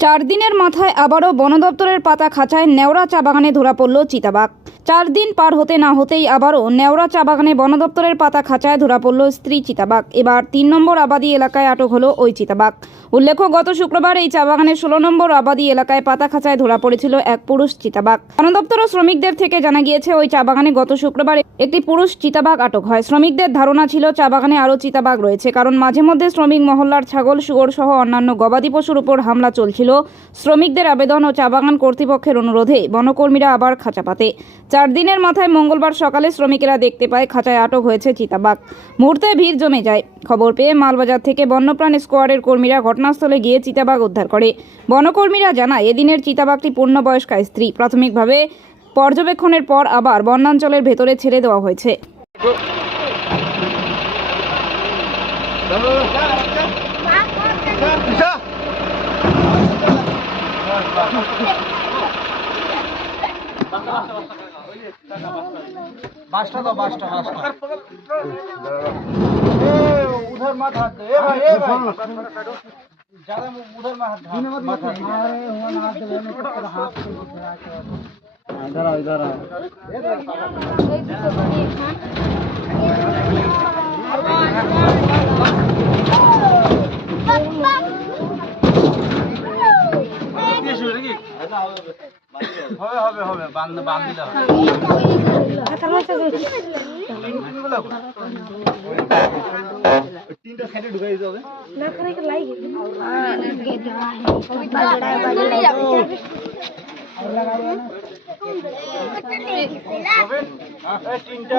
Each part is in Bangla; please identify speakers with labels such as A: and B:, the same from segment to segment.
A: চার দিনের মাথায় আবারও বন দপ্তরের পাতা খাঁচায় নেওড়া চা বাগানে ধরা পড়ল চিতাবাঘ। চার দিন পার হতে না হতেই আবারও নেওড়া চা বাগানে বন দপ্তরের পাতা খাঁচায় ধরা পড়ল স্ত্রী চিতাবাঘ। এবার তিন নম্বর আবাদি এলাকায় আটক হলো ওই চিতাবাঘ। উল্লেখ্য, গত শুক্রবার এই চা বাগানের ষোলো নম্বর আবাদি এলাকায় পাতা খাঁচায় ধরা পড়েছিল এক পুরুষ চিতাবাঘ। বন দপ্তর ও শ্রমিকদের থেকে জানা গিয়েছে, ওই চা বাগানে গত শুক্রবার একটি পুরুষ চিতাবাঘ আটক হয়। শ্রমিকদের ধারণা ছিল, চা বাগানে আরও চিতাবাঘ রয়েছে, কারণ মাঝে মধ্যে শ্রমিক মহল্লার ছাগল, শুয়োর সহ অন্যান্য গবাদি পশুর উপর হামলা চলছিল। শ্রমিকদের আবেদন ও চা বাগান কর্তৃপক্ষের অনুরোধে বনকর্মীরা আবার খাঁচা পাতে। চার দিনের মাথায় মঙ্গলবার সকালে শ্রমিকেরা দেখতে পায় খাঁচায় আটক হয়েছে চিতাবাঘ। মুহূর্তে ভিড় জমে যায়। খবর পেয়ে মালবাজার থেকে বন্যপ্রাণ স্কোয়াডের কর্মীরা ঘটনাস্থলে গিয়ে চিতাবাঘ উদ্ধার করে। বনকর্মীরা জানায়, এদিনের চিতাবাঘটি পূর্ণবয়স্কা স্ত্রী। প্রাথমিকভাবে পর্যবেক্ষণের পর আবার বন্যাঞ্চলের ভেতরে ছেড়ে দেওয়া হয়েছে।
B: Bak. बासटा ए उधर मत हाथ दे ए भाई ए भाई ज्यादा उधर मत हाथ मत हाथ अरे वन हाथ दे में तो हाथ इधर आओ इधर आओ হবে হবে হবে বান্ধ বান্ধ হবে তিনটা সাইডে ঢুকাই দিতে হবে হবে এই তিনটা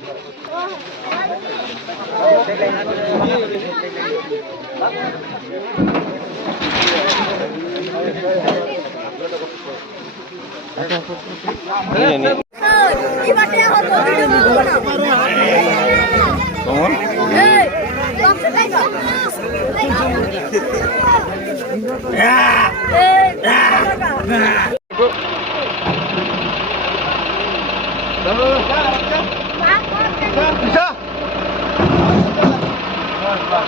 B: Bisa.